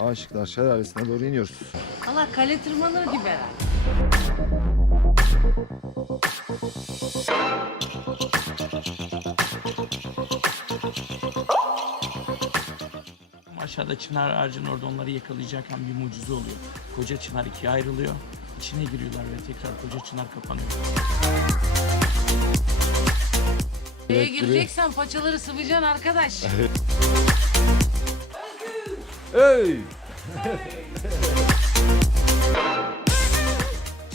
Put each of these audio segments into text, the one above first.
Aşıklar Şelalesi'ne doğru iniyoruz. Allah kale tırmanır gibi herhalde. Aşağıda çınar ağacının orada onları yakalayacakken bir mucize oluyor. Koca çınar ikiye ayrılıyor. İçine giriyorlar ve tekrar koca çınar kapanıyor. Evet, gireceksen paçaları sıvayacaksın arkadaş. Hey!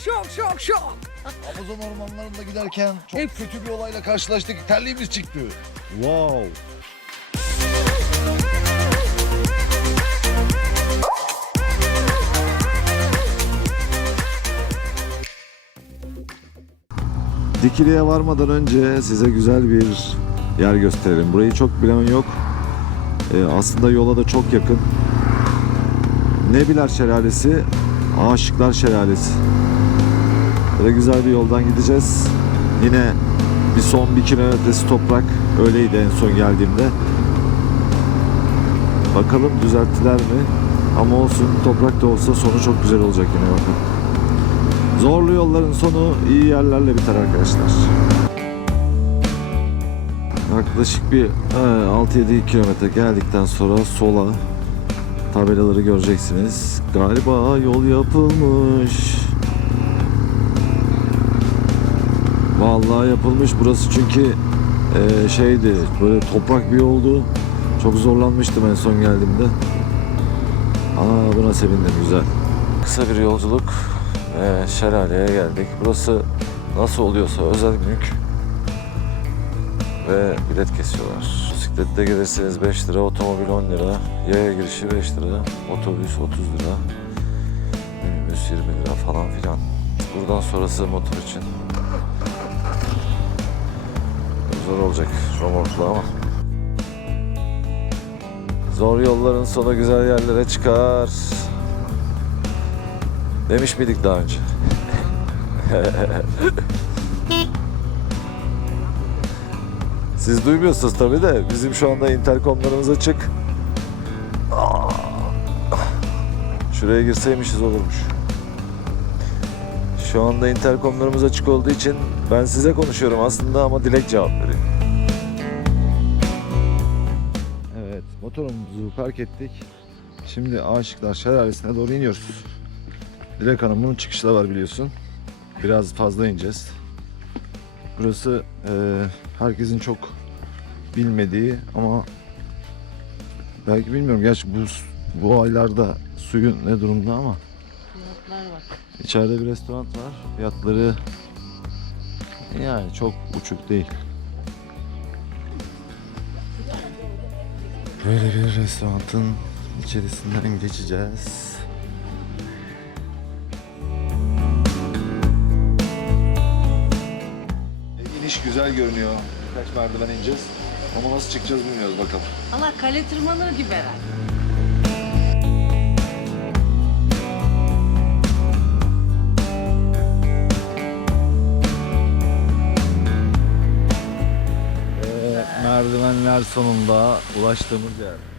şok şok şok. Amazon ormanlarında giderken çok kötü bir olayla karşılaştık. Terliğimiz çıktı. Wow. Dikili'ye varmadan önce size güzel bir yer gösterelim. Burayı çok bilen yok. Ee, aslında yola da çok yakın. Nebiler Şelalesi, Aşıklar Şelalesi. Böyle güzel bir yoldan gideceğiz. Yine bir son bir kilometresi toprak. Öyleydi en son geldiğimde. Bakalım düzelttiler mi? Ama olsun toprak da olsa sonu çok güzel olacak yine bakalım. Zorlu yolların sonu iyi yerlerle biter arkadaşlar. Yaklaşık bir e, 6-7 kilometre geldikten sonra sola tabelaları göreceksiniz. Galiba yol yapılmış. Vallahi yapılmış burası çünkü e, şeydi böyle toprak bir yoldu. Çok zorlanmıştım en son geldiğimde. Aa buna sevindim güzel. Kısa bir yolculuk ve şelaleye geldik. Burası nasıl oluyorsa özel mülk ve bilet kesiyorlar. Bisiklette gelirseniz 5 lira, otomobil 10 lira, yaya girişi 5 lira, otobüs 30 lira, minibüs 20 lira falan filan. Buradan sonrası motor için zor olacak romorkla ama. Zor yolların sonu güzel yerlere çıkar. Demiş miydik daha önce? Siz duymuyorsunuz tabii de bizim şu anda interkomlarımız açık. Şuraya girseymişiz olurmuş. Şu anda interkomlarımız açık olduğu için ben size konuşuyorum aslında ama Dilek cevap veriyor. Evet, motorumuzu park ettik. Şimdi Aşıklar Şelalesi'ne doğru iniyoruz. Dilek Hanım bunun çıkışı da var biliyorsun. Biraz fazla ineceğiz. Burası e, herkesin çok bilmediği ama belki bilmiyorum. Gerçi bu bu aylarda suyun ne durumda ama Fiyatlar var. İçeride bir restoran var. Fiyatları yani çok uçuk değil. Böyle bir restoranın içerisinden geçeceğiz. Güzel görünüyor. Birkaç merdiven ineceğiz. Ama nasıl çıkacağız bilmiyoruz bakalım. Allah kale tırmanır gibi herhalde. Ve merdivenler sonunda ulaştığımız yer.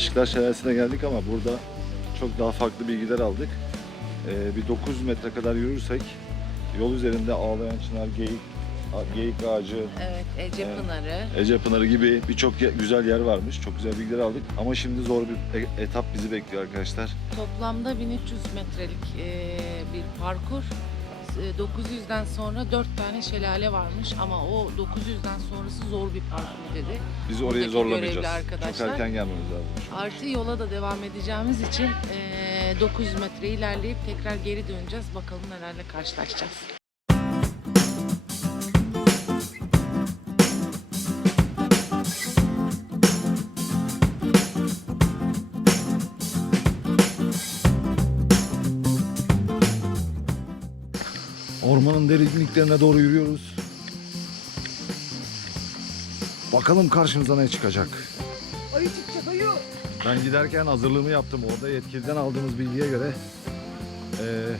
Aşıklar Şelalesi'ne geldik ama burada çok daha farklı bilgiler aldık. Ee, bir 900 metre kadar yürürsek yol üzerinde ağlayan çınar, geyik, a- geyik ağacı, Evet Ece Evet. Pınarı. Ece Pınarı gibi birçok ye- güzel yer varmış. Çok güzel bilgiler aldık. Ama şimdi zor bir e- etap bizi bekliyor arkadaşlar. Toplamda 1300 metrelik eee, bir parkur. E, 900'den sonra 4 tane şelale varmış ama o 900'den sonrası zor bir parkur dedi. Biz orayı Buradaki zorlamayacağız. arkadaşlar. Çok erken gelmemiz lazım. Artı yola da devam edeceğimiz için eee 900 metre ilerleyip tekrar geri döneceğiz. Bakalım nelerle karşılaşacağız. Ormanın derinliklerine doğru yürüyoruz. Bakalım karşımıza ne çıkacak. Ayı çıkacak ayı. Ben giderken hazırlığımı yaptım. Orada yetkiliden aldığımız bilgiye göre eee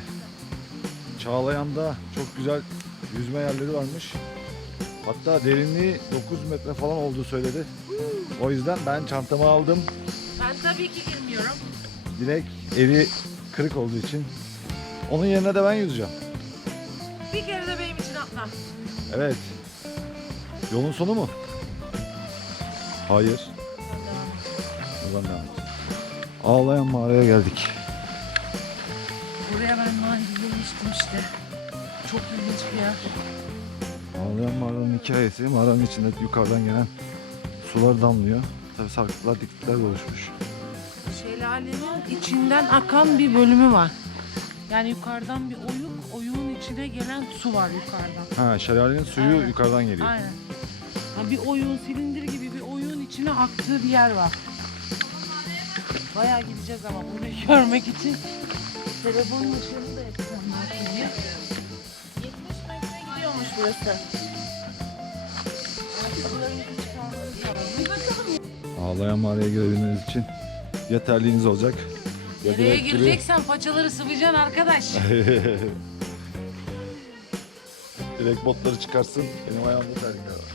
Çağlayan'da çok güzel yüzme yerleri varmış. Hatta derinliği 9 metre falan olduğu söyledi. O yüzden ben çantamı aldım. Ben tabii ki girmiyorum. Dilek evi kırık olduğu için. Onun yerine de ben yüzeceğim. Atla. Evet. Yolun sonu mu? Hayır. Buradan devam et. Ağlayan mağaraya geldik. Buraya ben daha önce işte. Çok ilginç bir yer. Ağlayan mağaranın hikayesi mağaranın içinde yukarıdan gelen sular damlıyor. Tabi sarkıtlar diktikler oluşmuş. Şelalenin içinden akan bir bölümü var. Yani yukarıdan bir oyuk, oyuğun içine gelen su var yukarıdan. Ha şelalenin suyu Aynen. yukarıdan geliyor. Aynen. Ha, bir oyuğun, silindir gibi bir oyuğun içine aktığı bir yer var. Bayağı gideceğiz ama bunu görmek için. Telefonun ışığını da ekranlar şimdi. 70 metre gidiyormuş burası. Bir bakalım. Ağlayan mağaraya girebilmeniz için yeterliğiniz olacak. Ya Nereye gireceksen paçaları sıvayacaksın arkadaş. Direkt botları çıkarsın. Benim ayağımda terlikler var.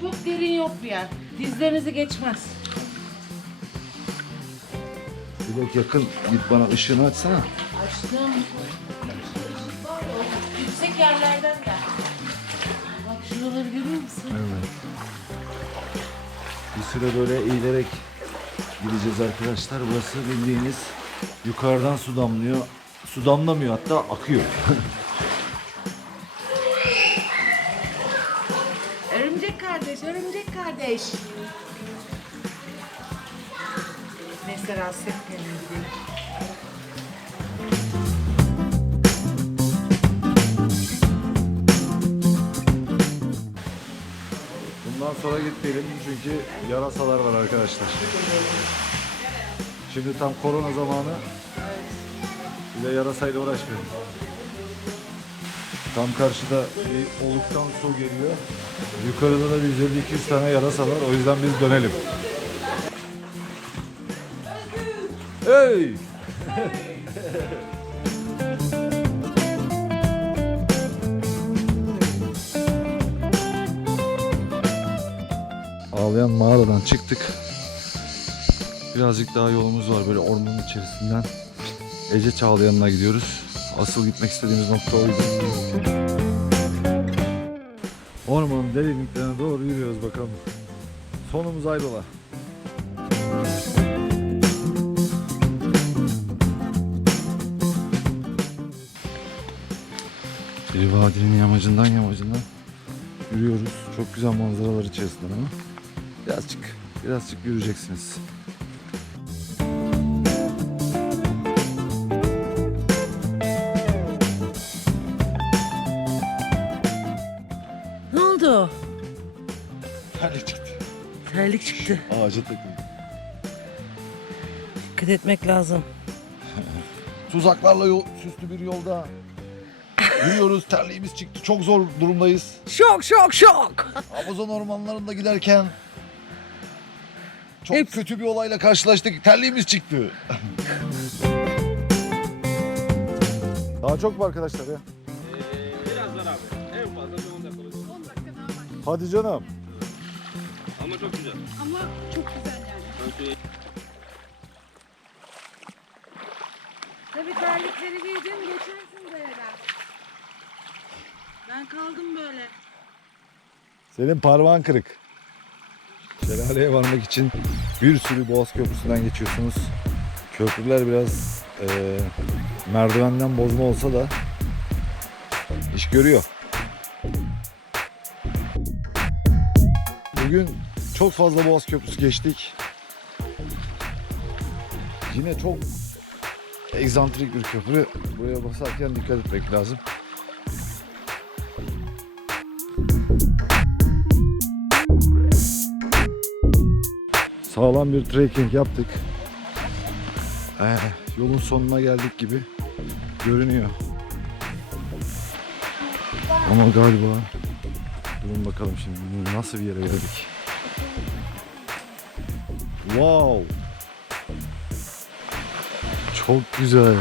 Çok derin yok bir yer. Dizlerinizi geçmez. Dilek yakın git bana ışığını açsana. Açtım. Yüksek yerlerden gel. Bak şuraları görüyor musun? Evet. Bir süre böyle eğilerek gideceğiz arkadaşlar. Burası bildiğiniz yukarıdan su damlıyor. Su damlamıyor hatta akıyor. Örümcek kardeş, örümcek kardeş. Mesela rahatsız etmeyelim. Bundan sonra gitmeyelim çünkü yarasalar var arkadaşlar. Şimdi tam korona zamanı. Bir de yarasayla uğraşmayalım. Tam karşıda bir oluktan su geliyor. Yukarıda da bir 150-200 tane yarasa var. O yüzden biz dönelim. Hey! Ağlayan mağaradan çıktık. Birazcık daha yolumuz var böyle ormanın içerisinden. Ece Çağlayan'ına gidiyoruz. Asıl gitmek istediğimiz nokta oydu. Ormanın derinliklerine doğru yürüyoruz bakalım. Sonumuz ayrıla. Bir vadinin yamacından yamacından yürüyoruz. Çok güzel manzaralar içerisinden ama birazcık birazcık yürüyeceksiniz. Çıktı. Ağaca takıldı. Dikkat etmek lazım. Tuzaklarla yol, süslü bir yolda yürüyoruz. Terliğimiz çıktı. Çok zor durumdayız. Şok şok şok. Amazon ormanlarında giderken çok Hep- kötü bir olayla karşılaştık. Terliğimiz çıktı. Daha çok mu arkadaşlar ya? Biraz var abi. En fazla bir 10 dakika. Hadi canım. Ama çok güzel. Ama çok güzel yani. Ben Tabii terlikleri giydin geçersin dereden. Ben kaldım böyle. Senin parmağın kırık. Şelaleye varmak için bir sürü Boğaz Köprüsü'nden geçiyorsunuz. Köprüler biraz eee, merdivenden bozma olsa da iş görüyor. Bugün çok fazla Boğaz Köprüsü geçtik. Yine çok egzantrik bir köprü. Buraya basarken dikkat etmek lazım. Sağlam bir trekking yaptık. Ee, yolun sonuna geldik gibi. görünüyor. Ama galiba durun bakalım şimdi nasıl bir yere geldik. Wow. Çok güzel.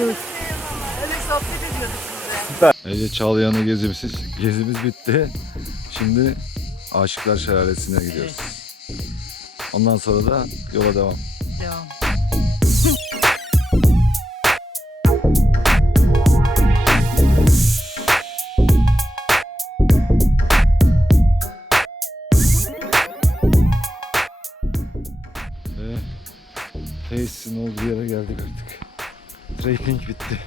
Nasılsınız? öyle sohbet ediyorduk size. Ece Çağlayan'la gezimiz, gezimiz bitti. Şimdi Aşıklar Şelalesi'ne gidiyoruz. Ondan sonra da yola devam. Devam. Tesisin olduğu yere geldik artık. Trekking bitti.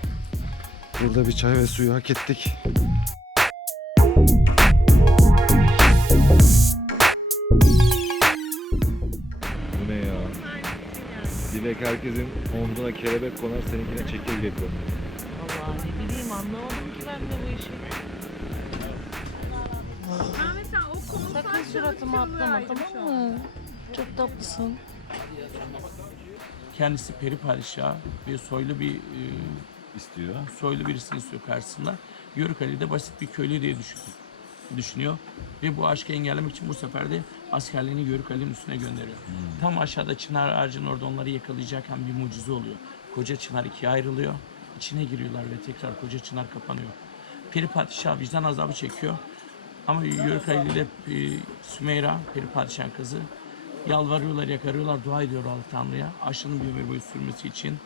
Burada bir çay ve suyu hak ettik. Bu ne ya? Dilek herkesin omzuna kelebek konar, seninkine çekirge konar. Vallahi ne bileyim anlamadım ki ben de bu işi. Ha mesela o konser Sakın suratıma atlama tamam mı? Çok tatlısın. Kendisi peri padişahı ve soylu bir e, İstiyor. soylu birisini istiyor karşısında. Yörük Ali de basit bir köylü diye düşün- düşünüyor. Ve bu aşkı engellemek için bu sefer de askerlerini Yörük Ali'nin üstüne gönderiyor. Tam aşağıda çınar ağacının orada onları yakalayacakken bir mucize oluyor. Koca çınar ikiye ayrılıyor. İçine giriyorlar ve tekrar koca çınar kapanıyor. Peri padişah vicdan azabı çekiyor. Ama Yörük Ali ile e, Sümeyra, Peri padişahın kızı yalvarıyorlar, yakarıyorlar, dua ediyorlar Tanrı'ya. Aşının bir ömür boyu sürmesi için.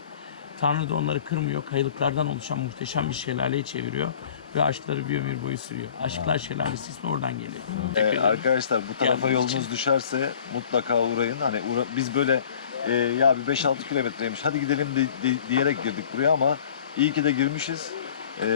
Tanrı da onları kırmıyor. Kayalıklardan oluşan muhteşem bir şelaleye çeviriyor. Ve aşkları bir ömür boyu sürüyor. Aşklar Şelalesi ismi oradan geliyor. Ee, arkadaşlar bu tarafa Geldiğiniz yolunuz için. düşerse mutlaka uğrayın. Hani uğra- biz böyle e, ya bir 5-6 kilometreymiş hadi gidelim de- de- diyerek girdik buraya ama iyi ki de girmişiz. E,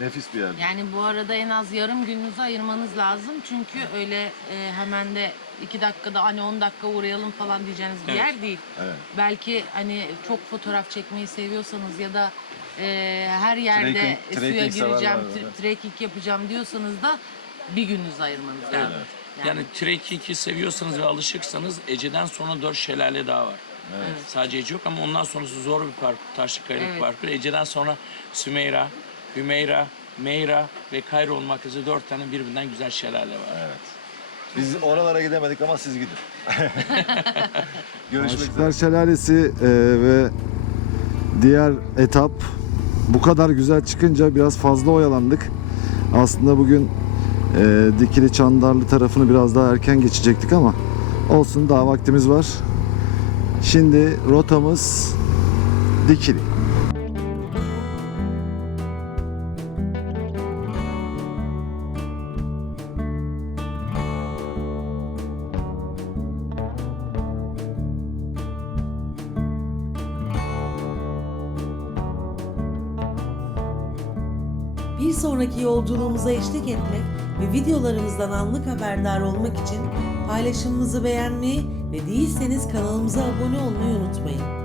nefis bir yer. Yani bu arada en az yarım gününüzü ayırmanız lazım. Çünkü öyle e, hemen de iki dakikada hani 10 dakika uğrayalım falan diyeceğiniz bir Evet. yer değil. Evet. Belki hani çok fotoğraf çekmeyi seviyorsanız ya da e, her yerde Trekking- suya trekking gireceğim, severler trekking yapacağım diyorsanız da bir gününüzü ayırmanız Evet. lazım. Yani trekking'i seviyorsanız ve alışıksanız Ece'den sonra dört şelale daha var. Evet. Sadece Ece yok ama ondan sonrası zor bir parkur, taşlı kayalık Evet. parkur. Ece'den sonra Sümeyra, Hümeyra, Meyra ve Kayra olmak üzere dört tane birbirinden güzel şelale var. Evet. Biz oralara gidemedik ama siz gidin. Görüşmek üzere. Şelalesi e, ve diğer etap bu kadar güzel çıkınca biraz fazla oyalandık. Aslında bugün e, Dikili Çandarlı tarafını biraz daha erken geçecektik ama olsun daha vaktimiz var. Şimdi rotamız Dikili. Bir sonraki yolculuğumuza eşlik etmek ve videolarımızdan anlık haberdar olmak için paylaşımımızı beğenmeyi ve değilseniz kanalımıza abone olmayı unutmayın.